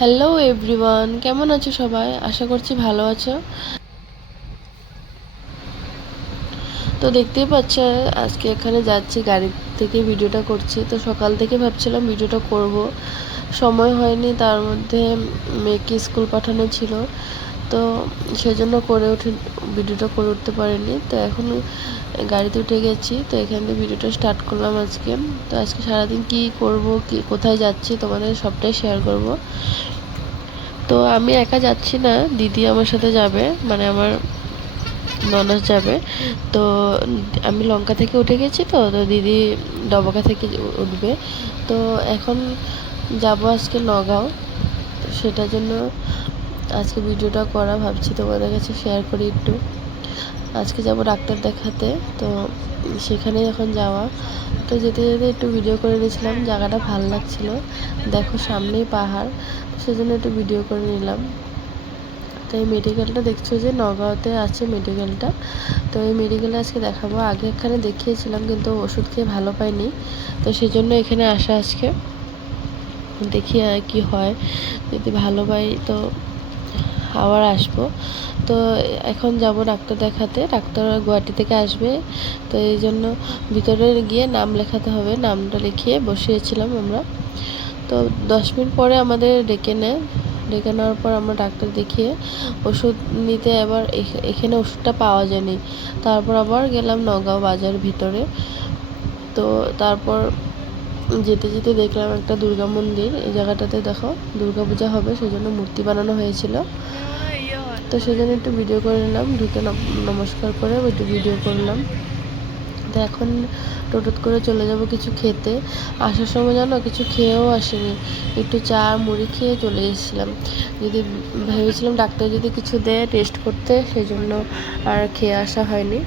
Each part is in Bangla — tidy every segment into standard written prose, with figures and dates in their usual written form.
হ্যালো এভরিওয়ান, কেমন আছো সবাই? আশা করছি ভালো আছো। তো দেখতেই পাচ্ছ, আজকে এখানে যাচ্ছি, গাড়ি থেকে ভিডিওটা করছি। তো সকাল থেকে ভাবছিলাম ভিডিওটা করব, সময় হয়নি। তার মধ্যে মেয়েকে স্কুল পাঠানো ছিল, তো সেজন্য ভিডিওটা করে উঠতে পারিনি। তো এখন গাড়িতে উঠে গেছি, তো এখান থেকে ভিডিওটা স্টার্ট করলাম আজকে। তো আজকে সারাদিন কি করব, কি কোথায় যাচ্ছি তোমাদের সবটাই শেয়ার করব। তো আমি একা যাচ্ছি না, দিদি আমার সাথে যাবে, মানে আমার ননদ যাবে। তো আমি লঙ্কা থেকে উঠে গেছি, তো দিদি ডবকা থেকে উঠবে। তো এখন যাব আজকে নগাঁও, তো সেটার জন্য আজকে ভিডিওটা করা, ভাবছি তোমাদের কাছে শেয়ার করি একটু। আজকে যাব ডাক্তার দেখাতে, তো সেখানে এখন যাওয়া। তো যেতে যেতে একটু ভিডিও করে নিয়েছিলাম, জায়গাটা ভালো লাগছিল। দেখো সামনেই পাহাড়, সেজন্য একটু ভিডিও করে নিলাম। তো এই মেডিকেলটা দেখছো যে নগাঁওতে আছে মেডিকেলটা, তো এই মেডিকেলে আজকে দেখাবো। আগে এখানে দেখিয়েছিলাম কিন্তু ওষুধ খেয়ে ভালো পাইনি, তো সেই জন্য এখানে আসা আজকে। দেখি কি হয়, যদি ভালো পাই তো আবার আসবো। তো এখন যাব ডাক্তার দেখাতে, ডাক্তার গুয়াহাটি থেকে আসবে। তো এই জন্য ভিতরে গিয়ে নাম লেখাতে হবে, নামটা লিখিয়ে বসিয়েছিলাম আমরা। তো 10 মিনিট পরে আমাদের ডেকে নেয়, ডেকে নেওয়ার পর আমরা ডাক্তার দেখিয়ে ওষুধ নিতে, এবার এখানে ওষুধটা পাওয়া যায়নি। তারপর আবার গেলাম নগাঁও বাজার ভিতরে। তো তারপর যেতে যেতে দেখলাম একটা দুর্গা মন্দির। এই জায়গাটাতে দেখো দুর্গা পূজা হবে, সেই জন্য মূর্তি বানানো হয়েছিল। তো সেই জন্য একটু ভিডিও করে নিলাম, ঢুকে নমস্কার করে একটু ভিডিও করলাম। তো এখন টোটোত করে চলে যাব কিছু খেতে। আসার সময় জানো কিছু খেয়েও আসিনি, একটু চা মুড়ি খেয়ে চলে এসেছিলাম। যদি ভেবেছিলাম ডাক্তার যদি কিছু দেয় টেস্ট করতে, সেই জন্য আর খেয়ে আসা হয়নি।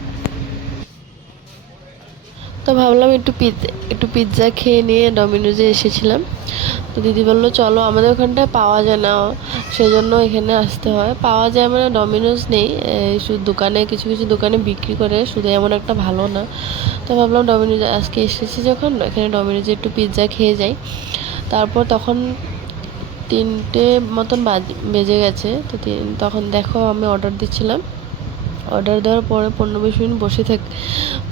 তো ভাবলাম একটু পিৎজা খেয়ে নিয়ে ডমিনোজে এসেছিলাম। তো দিদি বললো চলো, আমাদের ওখানটায় পাওয়া যায় না, সেই জন্য এখানে আসতে হয়। পাওয়া যায় মানে ডমিনোজ নেই, শুধু দোকানে কিছু কিছু দোকানে বিক্রি করে, শুধু এমন একটা ভালো না। তো ভাবলাম ডমিনোজ আজকে এসেছি যখন, এখানে ডমিনোজে একটু পিৎজা খেয়ে যাই। তারপর তখন 3টে মতন বেজে গেছে। তো তখন দেখো আমি অর্ডার দিচ্ছিলাম। অর্ডার দেওয়ার পরে 15-20 মিনিট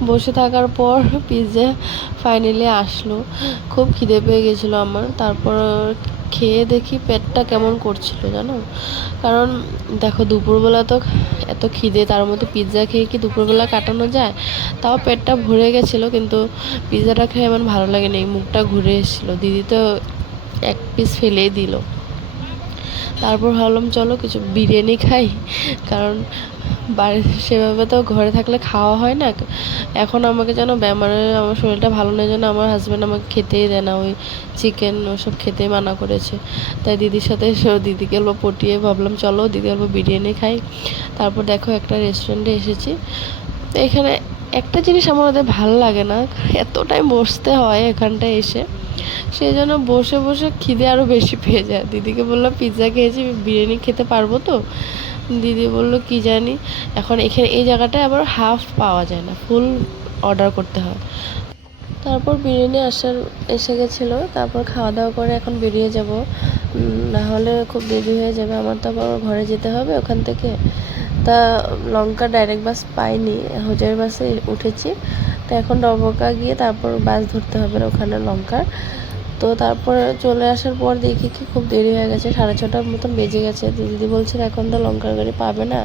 বসে থাকার পর পিৎজা ফাইনালি আসলো। খুব খিদে পেয়ে গেছিলো আমার। তারপর খেয়ে দেখি পেটটা কেমন করছিল জানো, কারণ দেখো দুপুরবেলা তো এত খিদে, তার মধ্যে পিৎজা খেয়ে কি দুপুরবেলা কাটানো যায়? তাও পেটটা ভরে গেছিলো, কিন্তু পিৎজাটা খেয়ে আমার ভালো লাগেনি, মুখটা ঘুরে এসেছিলো। দিদি তো এক পিস ফেলেই দিল। তারপর ভাবলাম চলো কিছু বিরিয়ানি খাই, কারণ সেভাবে তো ঘরে থাকলে খাওয়া হয় না। এখন আমাকে যেন আমার শরীরটা ভালো নেই, জন্য আমার হাজব্যান্ড আমাকে খেতেই দেয় না, ওই চিকেন ওসব খেতেই মানা করেছে। তাই দিদির সাথে দিদিকে অল্প পটিয়ে ভাবলাম চলো দিদি অল্প বিরিয়ানি খাই। তারপর দেখো একটা রেস্টুরেন্টে এসেছি। তো এখানে একটা জিনিস আমার ওদের ভালো লাগে না, এত টাইম বসতে হয় এখানটায় এসে, সেই জন্য বসে বসে খিদে আরও বেশি পেয়ে যায়। দিদিকে বললাম পিৎজা খেয়েছি, বিরিয়ানি খেতে পারবো তো? দিদি বললো কি জানি। এখন এখানে এই জায়গাটায় আবার হাফ পাওয়া যায় না, ফুল অর্ডার করতে হয়। তারপর বিরিয়ানি এসে গেছিলো। তারপর খাওয়া দাওয়া করে এখন বেরিয়ে যাব, না হলে খুব দেরি হয়ে যাবে। আমার তো আবার ঘরে যেতে হবে ওখান থেকে। তা লঙ্কা ডাইরেক্ট বাস পাইনি, হোজাই বাসে উঠেছি। তো এখন ডবকা গিয়ে তারপর বাস ধরতে হবে ওখানে লঙ্কার। তো তারপরে চলে আসার পর দেখি কি খুব দেরি হয়ে গেছে, 6:30টার মতন বেজে গেছে। দিদি বলছেন এখন তো লঙ্কার গাড়ি পাবে না।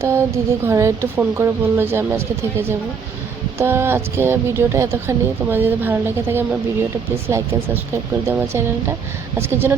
তা দিদি ঘরে একটু ফোন করে বললো যে আমি আজকে থেকে যাব। তো আজকে ভিডিওটা এতখানি। তোমার যদি ভালো লেগে থাকে আমার ভিডিওটা প্লিজ লাইক অ্যান্ড সাবস্ক্রাইব করে দিও আমার চ্যানেলটা। আজকের জন্য